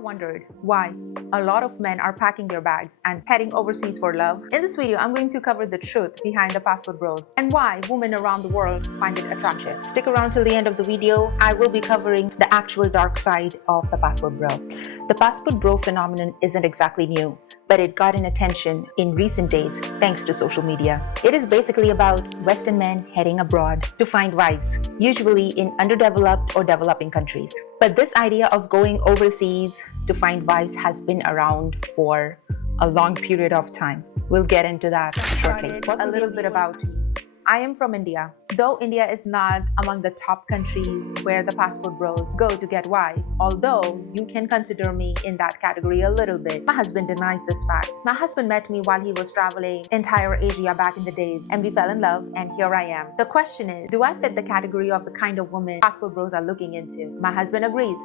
Wondered why a lot of men are packing their bags and heading overseas for love? In this video, I'm going to cover the truth behind the passport bros and why women around the world find it attractive. Stick around till the end of the video. I will be covering the actual dark side of the passport bro. The passport bro phenomenon isn't exactly new, but it got an attention in recent days thanks to social media. It is basically about Western men heading abroad to find wives, usually in underdeveloped or developing countries. But this idea of going overseas to find wives has been around for a long period of time. We'll get into that shortly. A little bit about me. I am from India. Though India is not among the top countries where the passport bros go to get wife, although you can consider me in that category a little bit, my husband denies this fact. My husband met me while he was traveling entire Asia back in the days, and we fell in love, and here I am. The question is, do I fit the category of the kind of woman passport bros are looking into? My husband agrees.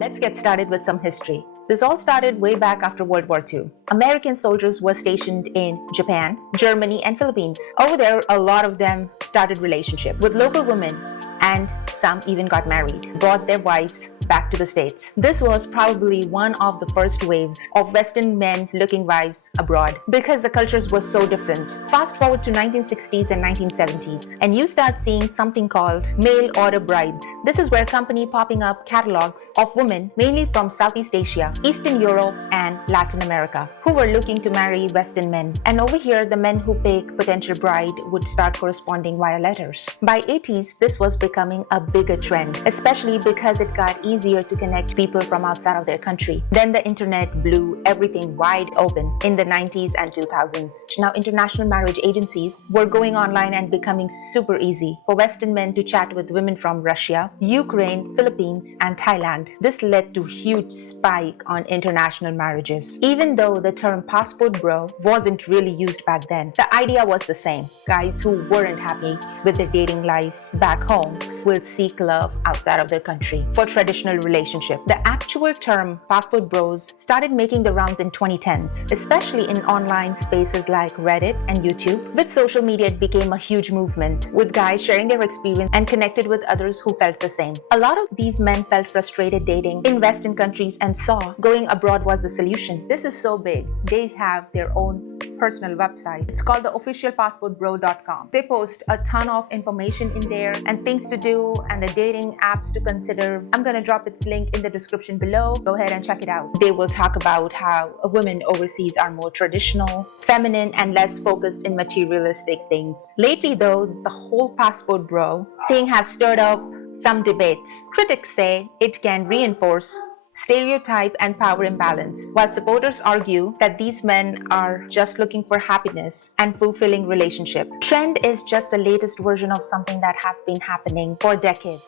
Let's get started with some history. This all started way back after World War II. American soldiers were stationed in Japan, Germany, and Philippines. Over there, a lot of them started relationships with local women, and some even got married, brought their wives back to the States. This was probably one of the first waves of Western men looking wives abroad because the cultures were so different. Fast forward to 1960s and 1970s, and you start seeing something called mail order brides. This is where company popping up catalogs of women, mainly from Southeast Asia, Eastern Europe, and Latin America, who were looking to marry Western men. And over here, the men who pick potential bride would start corresponding via letters. By 80s, this was becoming a bigger trend, especially because it got easier to connect people from outside of their country. Then the internet blew everything wide open in the 90s and 2000s. Now, international marriage agencies were going online and becoming super easy for Western men to chat with women from Russia, Ukraine, Philippines, and Thailand. This led to huge spike on international marriages. Even though the term passport bro wasn't really used back then, the idea was the same. Guys who weren't happy with their dating life back home will seek love outside of their country for traditional relationship. The actual term passport bros started making the rounds in 2010s, especially in online spaces like Reddit and YouTube. With social media, it became a huge movement, with guys sharing their experience and connected with others who felt the same. A lot of these men felt frustrated dating in Western countries and saw going abroad was the solution. This is so big. They have their own personal website. It's called the officialpassportbro.com. They post a ton of information in there and things to do and the dating apps to consider. I'm gonna drop its link in the description below. Go ahead and check it out. They will talk about how women overseas are more traditional, feminine, and less focused in materialistic things. Lately though, the whole passport bro thing has stirred up some debates. Critics say it can reinforce stereotype and power imbalance, while supporters argue that these men are just looking for happiness and fulfilling relationship. Trend is just the latest version of something that have been happening for decades.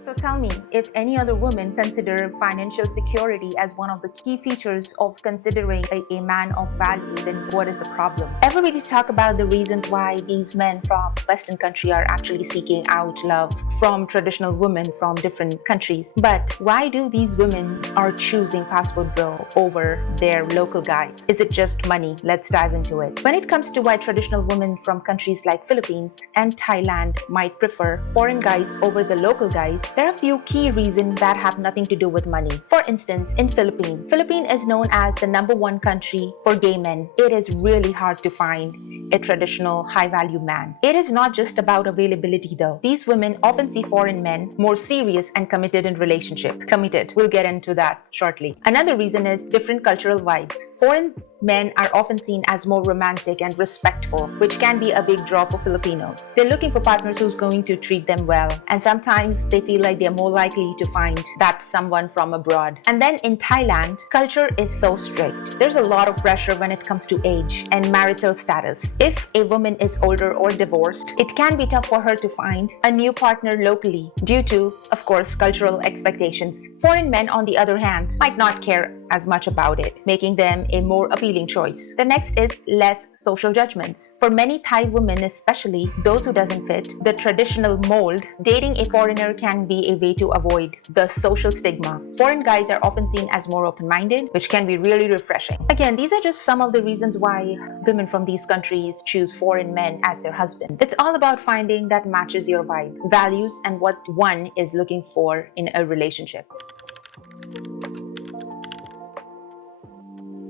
So tell me, if any other women consider financial security as one of the key features of considering a man of value, then what is the problem? Everybody talk about the reasons why these men from Western country are actually seeking out love from traditional women from different countries. But why do these women are choosing passport bro over their local guys? Is it just money? Let's dive into it. When it comes to why traditional women from countries like Philippines and Thailand might prefer foreign guys over the local guys, there are a few key reasons that have nothing to do with money. For instance, in Philippines is known as the #1 country for gay men. It is really hard to find a traditional high-value man. It is not just about availability though. These women often see foreign men more serious and committed in relationship. Committed. We'll get into that shortly. Another reason is different cultural vibes. Foreign men are often seen as more romantic and respectful, which can be a big draw for Filipinos. They're looking for partners who's going to treat them well, and sometimes they feel like they're more likely to find that someone from abroad. And then in Thailand, culture is so strict. There's a lot of pressure when it comes to age and marital status. If a woman is older or divorced, it can be tough for her to find a new partner locally due to, of course, cultural expectations. Foreign men, on the other hand, might not care as much about it, making them a more appealing choice. The next is less social judgments. For many Thai women, especially those who doesn't fit the traditional mold, dating a foreigner can be a way to avoid the social stigma. Foreign guys are often seen as more open-minded, which can be really refreshing. Again, these are just some of the reasons why women from these countries choose foreign men as their husband. It's all about finding that matches your vibe, values, and what one is looking for in a relationship.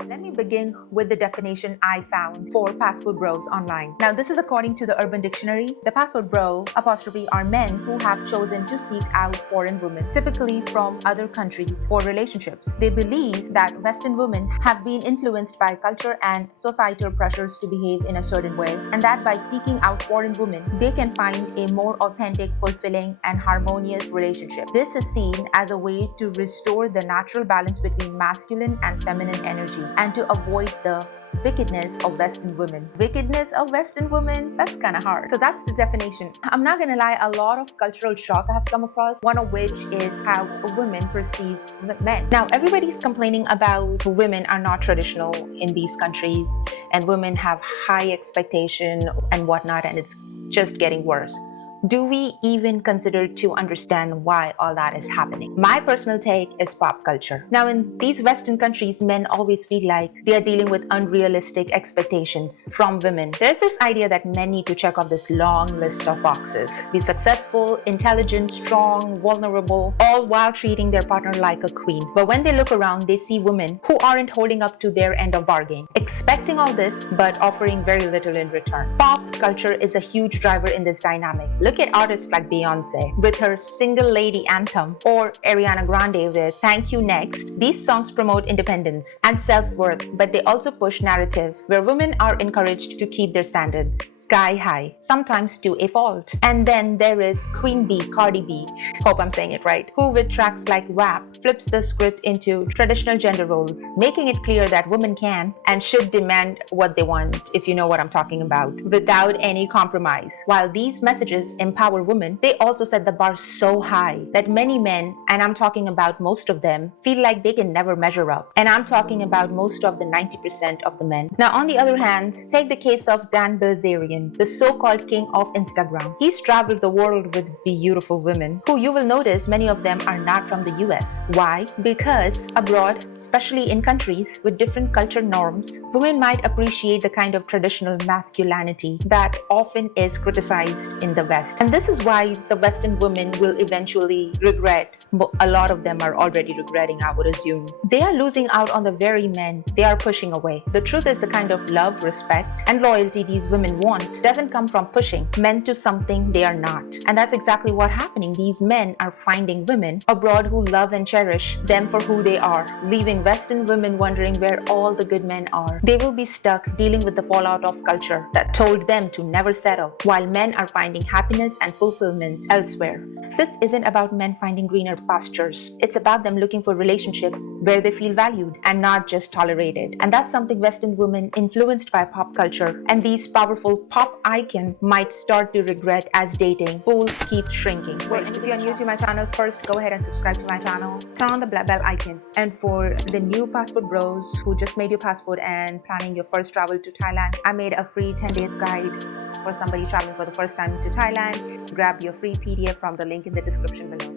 Let me begin with the definition I found for passport bros online. Now, this is according to the Urban Dictionary. The passport bro apostrophe are men who have chosen to seek out foreign women, typically from other countries, for relationships. They believe that Western women have been influenced by culture and societal pressures to behave in a certain way, and that by seeking out foreign women, they can find a more authentic, fulfilling, and harmonious relationship. This is seen as a way to restore the natural balance between masculine and feminine energy, and to avoid the wickedness of Western women. Wickedness of Western women? That's kind of hard. So that's the definition. I'm not gonna lie, a lot of cultural shock I have come across, one of which is how women perceive men. Now, everybody's complaining about women are not traditional in these countries and women have high expectation and whatnot, and it's just getting worse. Do we even consider to understand why all that is happening? My personal take is pop culture. Now, in these Western countries, men always feel like they are dealing with unrealistic expectations from women. There's this idea that men need to check off this long list of boxes. Be successful, intelligent, strong, vulnerable, all while treating their partner like a queen. But when they look around, they see women who aren't holding up to their end of bargain, expecting all this, but offering very little in return. Pop culture is a huge driver in this dynamic. Look at artists like Beyonce with her Single Lady anthem, or Ariana Grande with Thank You Next. These songs promote independence and self-worth, but they also push narrative where women are encouraged to keep their standards sky high, sometimes to a fault. And then there is Queen Bee, Cardi B, hope I'm saying it right, who with tracks like WAP flips the script into traditional gender roles, making it clear that women can and should demand what they want, if you know what I'm talking about, without any compromise. While these messages empower women, they also set the bar so high that many men, and I'm talking about most of them, feel like they can never measure up. And I'm talking about most of the 90% of the men. Now, on the other hand, take the case of Dan Bilzerian, the so-called king of Instagram. He's traveled the world with beautiful women, who you will notice many of them are not from the US. Why? Because abroad, especially in countries with different culture norms, women might appreciate the kind of traditional masculinity that often is criticized in the West. And this is why the Western women will eventually regret. A lot of them are already regretting, I would assume. They are losing out on the very men they are pushing away. The truth is, the kind of love, respect, and loyalty these women want doesn't come from pushing men to something they are not. And that's exactly what's happening. These men are finding women abroad who love and cherish them for who they are, leaving Western women wondering where all the good men are. They will be stuck dealing with the fallout of culture that told them to never settle, while men are finding happiness and fulfillment elsewhere. This isn't about men finding greener pastures. It's about them looking for relationships where they feel valued and not just tolerated. And that's something Western women influenced by pop culture and these powerful pop icons might start to regret as dating pool keeps shrinking. And if you're new to my channel, first go ahead and subscribe to my channel. Turn on the bell icon. And for the new passport bros who just made your passport and planning your first travel to Thailand, I made a free 10 days guide for somebody traveling for the first time to Thailand. Grab your free PDF from the link in the description below.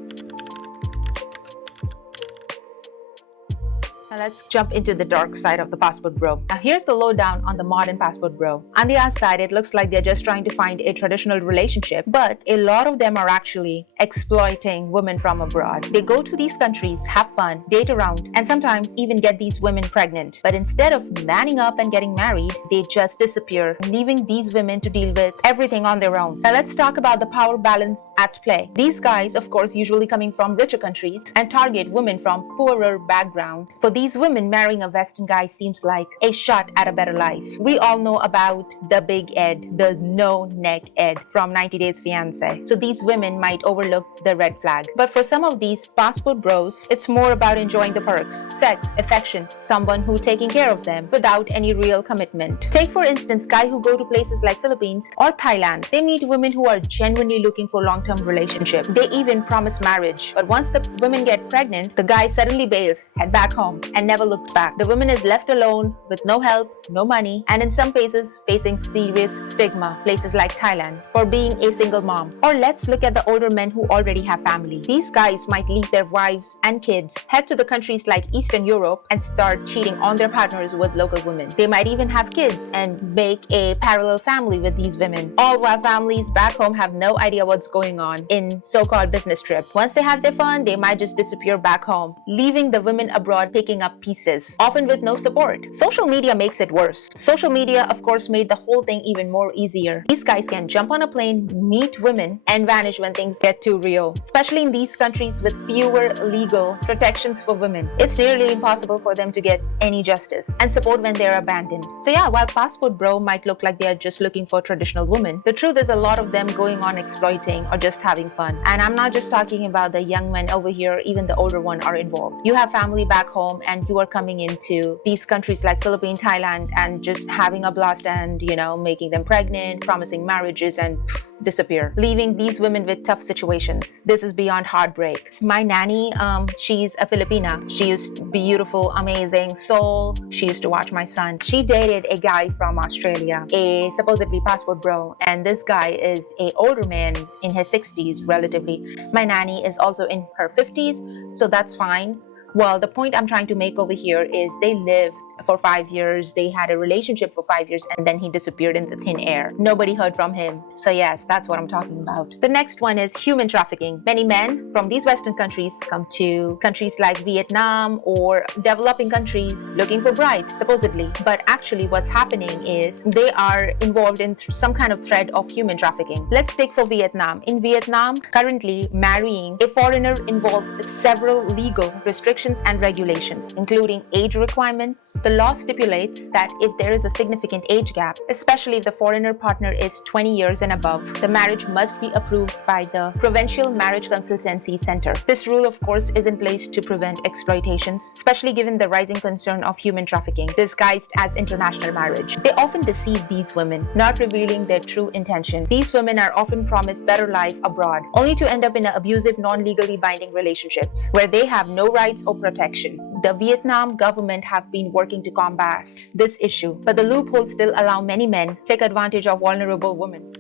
Now let's jump into the dark side of the passport bro. Now here's the lowdown on the modern passport bro. On the outside, it looks like they're just trying to find a traditional relationship, but a lot of them are actually exploiting women from abroad. They go to these countries, have fun, date around, and sometimes even get these women pregnant. But instead of manning up and getting married, they just disappear, leaving these women to deal with everything on their own. Now let's talk about the power balance at play. These guys, of course, usually coming from richer countries and target women from poorer background. For these women, marrying a Western guy seems like a shot at a better life. We all know about the big Ed, the no-neck Ed from 90 Days Fiancé. So these women might overlook the red flag. But for some of these passport bros, it's more about enjoying the perks, sex, affection, someone who's taking care of them without any real commitment. Take for instance, guys who go to places like Philippines or Thailand. They meet women who are genuinely looking for long-term relationship. They even promise marriage. But once the women get pregnant, the guy suddenly bails, head back home, and never looks back. The woman is left alone with no help, no money, and in some cases facing serious stigma, places like Thailand, for being a single mom. Or let's look at the older men who already have family. These guys might leave their wives and kids, head to the countries like Eastern Europe, and start cheating on their partners with local women. They might even have kids and make a parallel family with these women, all while families back home have no idea what's going on in so-called business trip. Once they have their fun, they might just disappear back home, leaving the women abroad picking up pieces, often with no support. Social media makes it worse. Social media, of course, made the whole thing even more easier. These guys can jump on a plane, meet women, and vanish when things get too real, especially in these countries with fewer legal protections for women. It's nearly impossible for them to get any justice and support when they're abandoned. So yeah, while passport bro might look like they're just looking for traditional women, the truth is a lot of them going on exploiting or just having fun. And I'm not just talking about the young men over here, even the older one are involved. You have family back home and you are coming into these countries like Philippines, Thailand, and just having a blast and, making them pregnant, promising marriages, and disappear, leaving these women with tough situations. This is beyond heartbreak. My nanny, she's a Filipina. She used beautiful, amazing soul. She used to watch my son. She dated a guy from Australia, a supposedly passport bro, and this guy is a older man in his 60s relatively. My nanny is also in her 50s, so that's fine. Well, the point I'm trying to make over here is they lived for 5 years, they had a relationship for 5 years, and then he disappeared in the thin air. Nobody heard from him. So yes, that's what I'm talking about. The next one is human trafficking. Many men from these Western countries come to countries like Vietnam or developing countries looking for brides, supposedly. But actually what's happening is they are involved in some kind of thread of human trafficking. Let's take for Vietnam. In Vietnam, currently marrying a foreigner involves several legal restrictions and regulations, including age requirements. The law stipulates that if there is a significant age gap, especially if the foreigner partner is 20 years and above, the marriage must be approved by the Provincial Marriage Consultancy Center. This rule, of course, is in place to prevent exploitations, especially given the rising concern of human trafficking disguised as international marriage. They often deceive these women, not revealing their true intention. These women are often promised better life abroad, only to end up in abusive, non-legally binding relationships where they have no rights or protection. The Vietnam government have been working to combat this issue, but the loopholes still allow many men to take advantage of vulnerable women.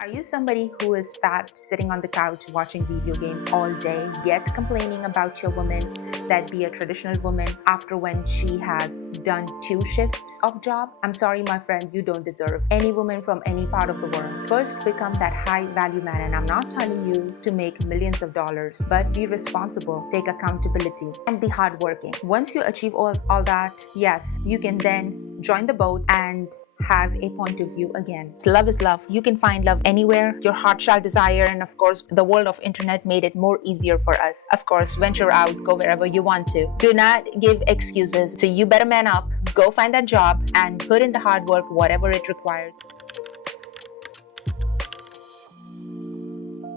Are you somebody who is fat, sitting on the couch watching video game all day, yet complaining about your woman that be a traditional woman after when she has done 2 shifts of job? I'm sorry, my friend, you don't deserve any woman from any part of the world. First, become that high value man, and I'm not telling you to make millions of dollars, but be responsible, take accountability, and be hardworking. Once you achieve all that, yes, you can then join the boat and have a point of view again. Love is love. You can find love anywhere your heart shall desire, and of course the world of internet made it more easier for us. Of course, venture out, go wherever you want to. Do not give excuses. So you better man up, go find that job, and put in the hard work, whatever it requires.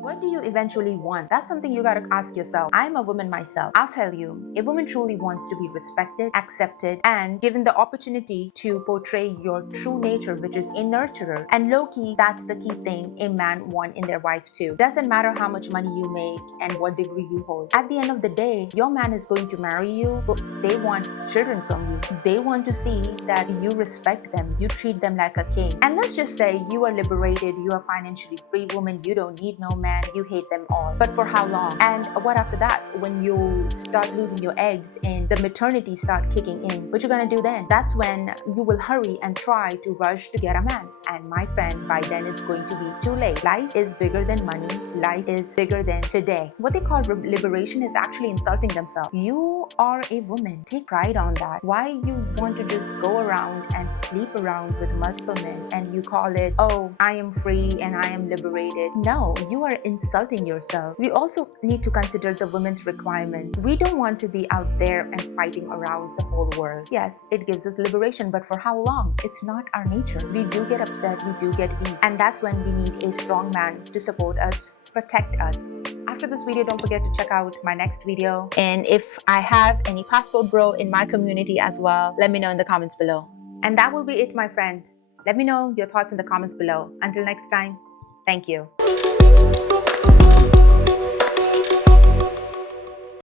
What do you eventually want? That's something you gotta ask yourself. I'm a woman myself. I'll tell you, a woman truly wants to be respected, accepted, and given the opportunity to portray your true nature, which is a nurturer. And low-key, that's the key thing a man wants in their wife too. Doesn't matter how much money you make and what degree you hold. At the end of the day, your man is going to marry you, but they want children from you. They want to see that you respect them, you treat them like a king. And let's just say you are liberated, you are financially free woman, you don't need no man, you hate them all. But for how long? And what after that? When you start losing your eggs and the maternity start kicking in, what you gonna do then? That's when you will hurry and try to rush to get a man. And my friend, by then it's going to be too late. Life is bigger than money. Life is bigger than today. What they call liberation is actually insulting themselves. You are a woman. Take pride on that. Why you want to just go around and sleep around with multiple men and you call it, oh, I am free and I am liberated? No, you are insulting yourself. We also need to consider the women's requirement. We don't want to be out there and fighting around the whole world. Yes, it gives us liberation, but for how long? It's not our nature. We do get upset, we do get weak, and that's when we need a strong man to support us, protect us. After this video, don't forget to check out my next video. And if I have any passport bro in my community as well, let me know in the comments below. And that will be it, my friend. Let me know your thoughts in the comments below. Until next time, thank you.